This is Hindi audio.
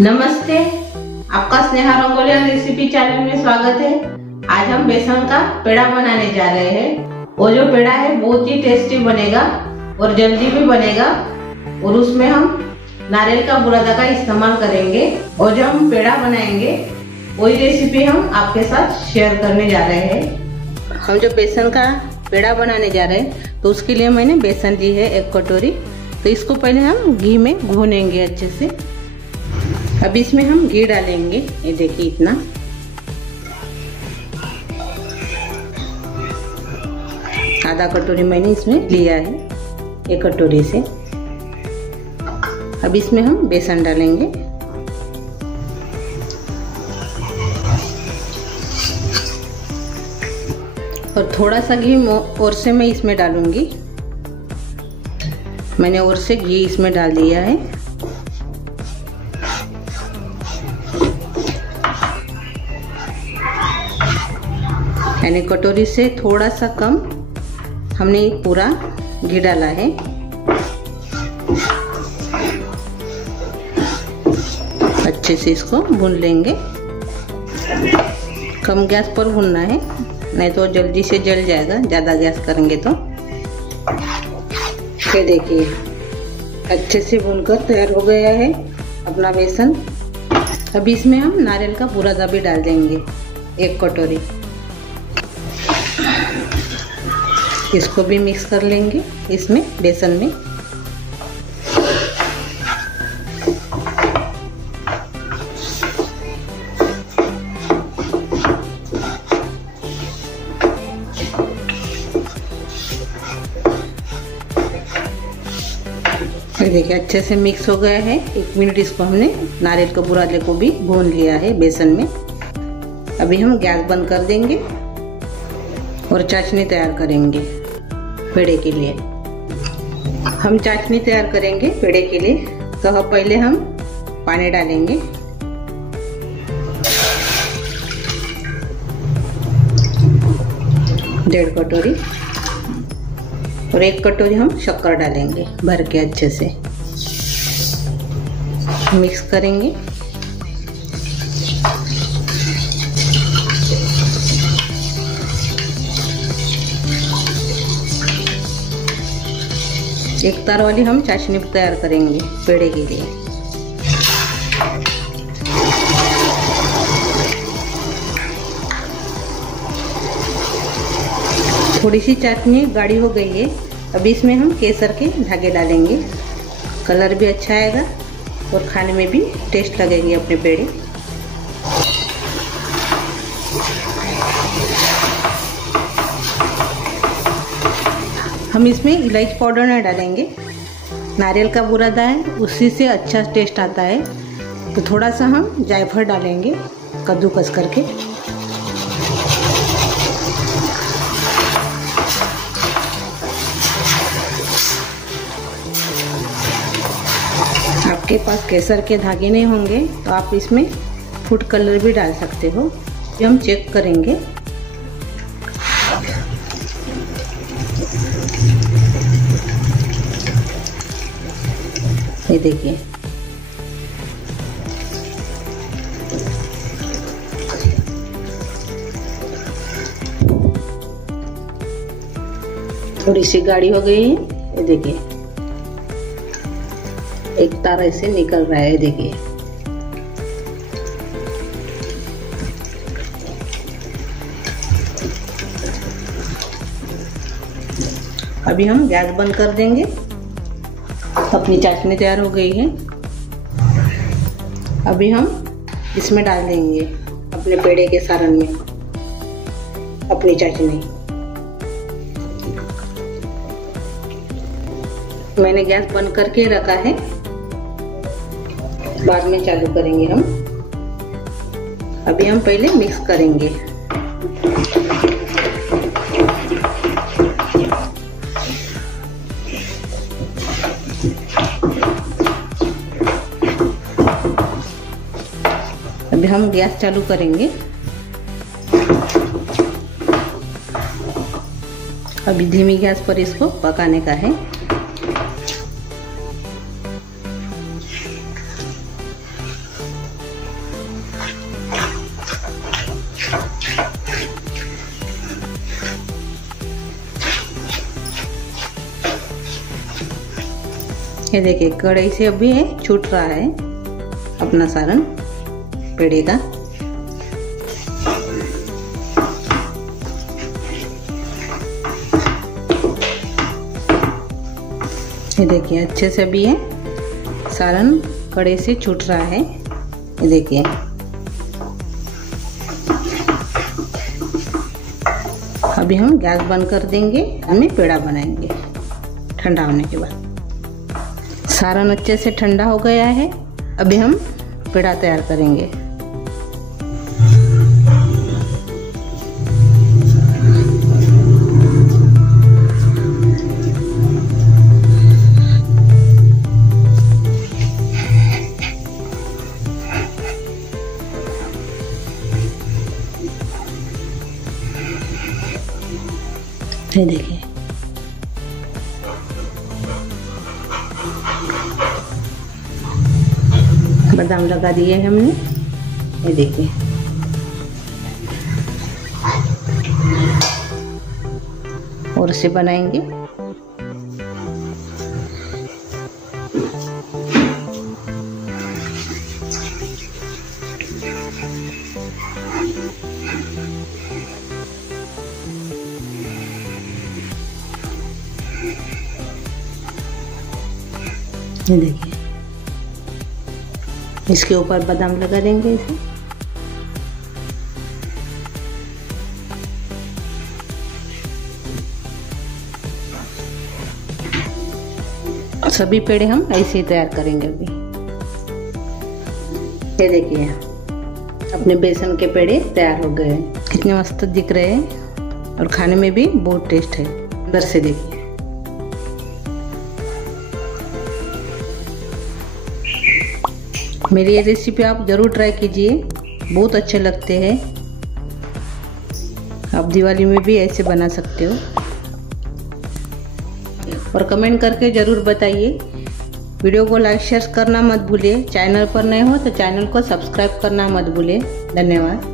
नमस्ते, आपका स्नेहा रंगोली रेसिपी चैनल में स्वागत है। आज हम बेसन का पेड़ा बनाने जा रहे हैं। वो जो पेड़ा है बहुत ही टेस्टी बनेगा और जल्दी भी बनेगा और उसमें हम नारियल का बुरादा का इस्तेमाल करेंगे और जो हम पेड़ा बनाएंगे वही रेसिपी हम आपके साथ शेयर करने जा रहे हैं। हम जो बेसन का पेड़ा बनाने जा रहे हैं तो उसके लिए मैंने बेसन ली है 1 कटोरी। तो इसको पहले हम घी में भूनेंगे अच्छे से। अब इसमें हम घी डालेंगे, ये देखिए इतना। आधा कटोरी मैंने इसमें लिया है 1 कटोरी से। अब इसमें हम बेसन डालेंगे। और थोड़ा सा घी और से मैं इसमें डालूंगी। मैंने और से घी इसमें डाल दिया है। यानी कटोरी से थोड़ा सा कम हमने पूरा घी डाला है। अच्छे से इसको भून लेंगे। कम गैस पर भूनना है, नहीं तो जल्दी से जल जाएगा ज़्यादा गैस करेंगे तो। ये देखिए अच्छे से भूनकर तैयार हो गया है अपना बेसन। अब इसमें हम नारियल का बुरादा भी डाल देंगे 1 कटोरी। इसको भी मिक्स कर लेंगे इसमें बेसन में। देखिए अच्छे से मिक्स हो गया है। 1 मिनट इसको हमने नारियल के बुरादे को भी भून लिया है बेसन में। अभी हम गैस बंद कर देंगे और चाशनी तैयार करेंगे पेड़े के लिए। हम चाशनी तैयार करेंगे पेड़े के लिए। तो पहले हम पानी डालेंगे। डेढ़ कटोरी और 1 कटोरी हम शक्कर डालेंगे भर के। अच्छे से मिक्स करेंगे। एक तार वाली हम चाशनी तैयार करेंगे पेड़े के लिए। थोड़ी सी चाशनी गाढ़ी हो गई है। अब इसमें हम केसर के धागे डालेंगे। कलर भी अच्छा आएगा और खाने में भी टेस्ट लगेगी अपने पेड़े। हम इसमें इलायची पाउडर नहीं डालेंगे। नारियल का बुरादा है उसी से अच्छा टेस्ट आता है। तो थोड़ा सा हम जायफल डालेंगे कद्दूकस करके। आपके पास केसर के धागे नहीं होंगे तो आप इसमें फूड कलर भी डाल सकते हो। ये हम चेक करेंगे। ये देखिए थोड़ी सी गाढ़ी हो गई है। ये देखिए एक तार ऐसे निकल रहा है। देखिए अभी हम गैस बंद कर देंगे। अपनी चाशनी तैयार हो गई है। अभी हम इसमें डाल देंगे अपने पेड़े के सारण में अपनी चाशनी। मैंने गैस बंद करके रखा है, बाद में चालू करेंगे हम। अभी हम पहले मिक्स करेंगे। अभी हम गैस चालू करेंगे। अभी धीमी गैस पर इसको पकाने का है। ये देखिए कढ़ाई से अभी छूट रहा है अपना सारण पेड़े का। ये देखिए अच्छे से अभी सारण कढ़ाई से छूट रहा है। ये देखिए अभी हम गैस बंद कर देंगे, हमें पेड़ा बनाएंगे ठंडा होने के बाद। सारण अच्छे से ठंडा हो गया है, अभी हम पेड़ा तैयार करेंगे। ये देखिए बादाम लगा दिए हमने। ये देखिए और इसे बनाएंगे। ये देखिए इसके ऊपर बादाम लगा देंगे इसे। सभी पेड़े हम ऐसे ही तैयार करेंगे अभी। ये देखिए अपने बेसन के पेड़े तैयार हो गए हैं, कितने मस्त दिख रहे हैं और खाने में भी बहुत टेस्ट है। अंदर से देखिए मेरी ये रेसिपी आप ज़रूर ट्राई कीजिए, बहुत अच्छे लगते हैं। आप दिवाली में भी ऐसे बना सकते हो और कमेंट करके ज़रूर बताइए। वीडियो को लाइक शेयर करना मत भूलिए। चैनल पर नए हो तो चैनल को सब्सक्राइब करना मत भूलिए। धन्यवाद।